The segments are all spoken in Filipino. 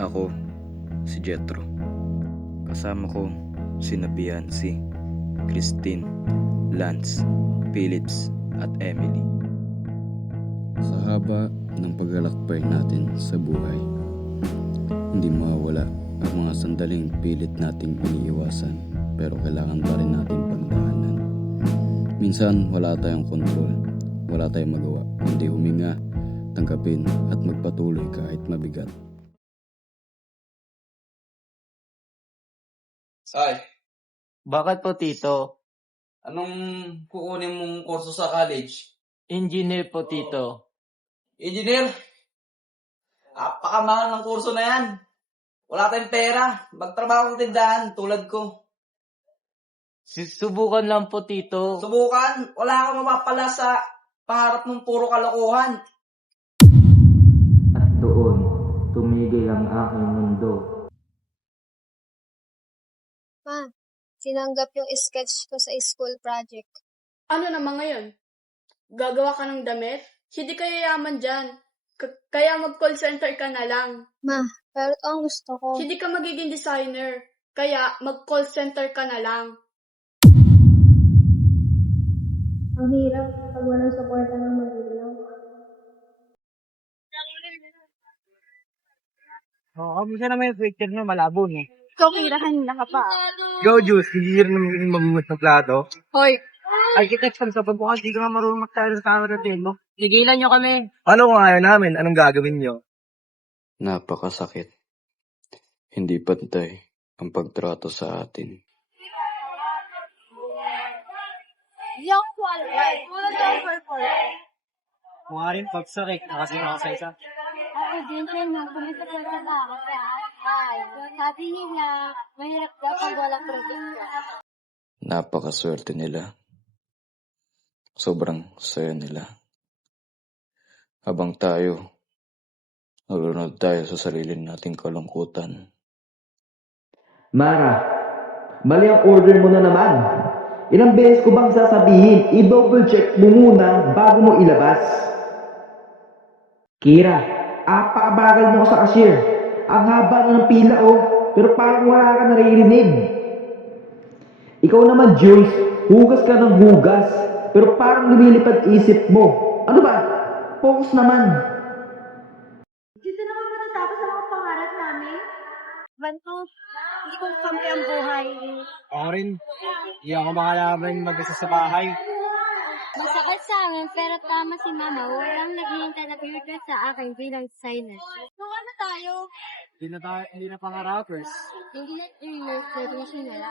Ako, si Jetro. Kasama ko si Nabiansi, Christine, Lance, Phillips, at Emily. Sa haba ng paglalakbay natin sa buhay, hindi mawawala ang mga sandaling pilit nating iniiwasan pero kailangan pa rin natin pagdaanan. Minsan wala tayong kontrol, wala tayong magawa, kundi huminga, tanggapin at magpatuloy kahit mabigat. Ay, Bakit po tito? anong kukunin mong kurso sa college? Engineer po tito. Engineer? Apakamahal ng kurso na yan. Wala tayong pera. Magtrabaho sa tindahan tulad ko. Susubukan lang po tito. Subukan. Wala kang mapapala sa pangarap mong puro kalokohan. At doon, tumigil ang aking mundo. Ma, sinanggap yung sketch ko sa school project. Ano naman ngayon? Gagawa ka ng damit? Hindi ka yayaman dyan. K- kaya mag-call center ka na lang. Ma, pero ito ang gusto ko. Hindi ka magiging designer. Kaya mag-call center ka na lang. Ang hirap pag walang suporta ng magulang. Oo, oh, kamusta naman yung picture nyo? Malabo, no? Ikaw, Kira, kanina ka pa. Go, Juice. Hindi rin naman mabuhat ng plato. Hoy, Architect, ang sa pagbukas, hindi ka nga marunong magtalo sa camera din, no? Tigilan nyo kami. Ano kung ayaw namin? Anong gagawin nyo? Napakasakit. Hindi pantay ang pagtrato sa atin. yung quality. Wala daw purple. Kung nga rin, pagsakit. Kasi nakasaysa. Ako din siya na kumita sa trabaho. Ay, sabi nila, mahirap daw pag walang project Napakaswerte nila. Sobrang saya nila. Habang tayo, nalunod tayo sa sarili nating kalungkutan. Mara, mali ang order mo na naman. Ilang beses ko bang sasabihin, i-double check mo muna bago mo ilabas. Kira, apakabagal mo sa cashier. Ang haba na ng pila oh, pero parang wala ka naririnig. Ikaw naman, Jules, hugas ka ng hugas, pero parang lumilipad isip mo. Ano ba? Focus naman. Dito na kami matatapos ang mga pangarap namin. Banto, hindi ko kampi ang buhay. Ako rin. Hindi ako makalaban mag-isa sa bahay. Masakit sa amin, pero tama si Mama. Walang naghihintay na future sa akin bilang designer. Kung ano tayo, Hindi na, tayo, hindi na pang rappers. hindi na dreamers, traditional.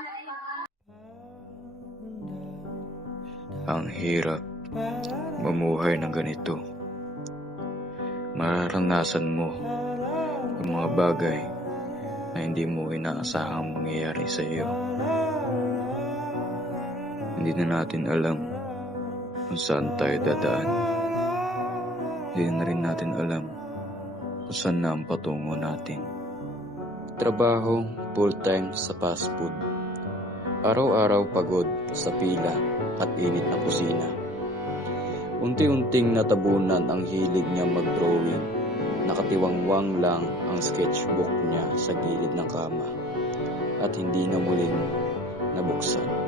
Ang hirap mamuhay ng ganito. Mararanasan mo ang mga bagay na hindi mo inaasahang mangyayari sa iyo. Hindi na natin alam kung saan tayo dadaan. Hindi na rin natin alam kung saan na ang patungo natin. Trabaho full-time sa fast food. Araw-araw pagod sa pila at init na kusina. Unti-unting natabunan ang hilig niya mag-drawing. Nakatiwangwang lang ang sketchbook niya sa gilid ng kama at hindi na muling nabuksan.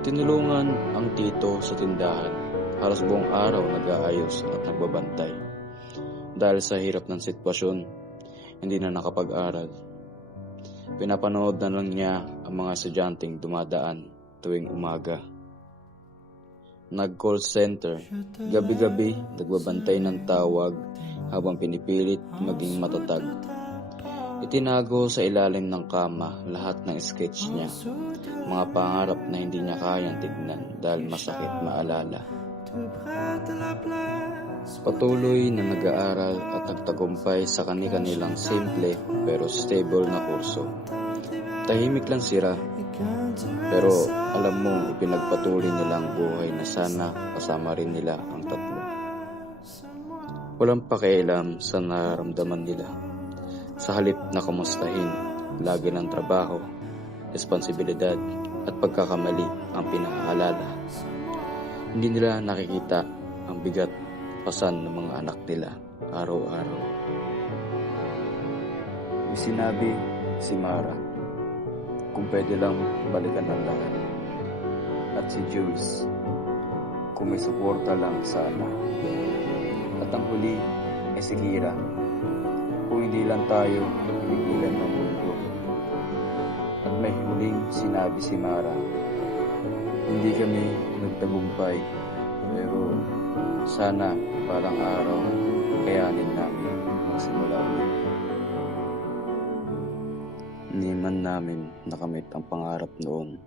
Tinulungan ang tito sa tindahan. Halos buong araw nag-aayos at nagbabantay. Dahil sa hirap ng sitwasyon, hindi na nakapag-aral. Pinapanood na lang niya ang mga estudyanteng dumadaan tuwing umaga. Nag-call center, gabi-gabi nagbabantay ng tawag habang pinipilit maging matatag. Itinago sa ilalim ng kama lahat ng sketch niya, mga pangarap na hindi niya kayang tignan dahil masakit maalala. Patuloy na nag-aaral at nagtagumpay sa kani-kanilang simple pero stable na kurso. Tahimik lang sila, pero alam mong ipinagpatuloy nila ang buhay na sana kasama rin nila ang tatlo. Walang pakialam sa nararamdaman nila. Sa halip na kamustahin, lagi ng trabaho, responsibilidad at pagkakamali ang pinaalala. Hindi nila nakikita ang bigat pasan ng mga anak nila araw-araw. Sinabi si Mara kung pwede lang balikan ang lahat. At si Jules kung may suporta lang sana. At ang huli ay si Kira kung hindi lang tayo pigilan ng mundo. At may huling sinabi si Mara, hindi kami nagtagumpay, pero sana parang araw kayanin namin magsimula ulit. Hindi namin nakamit ang pangarap noon,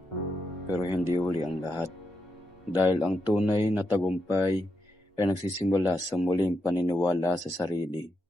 pero hindi uli ang lahat. Dahil ang tunay na tagumpay ay nagsisimula sa muling paniniwala sa sarili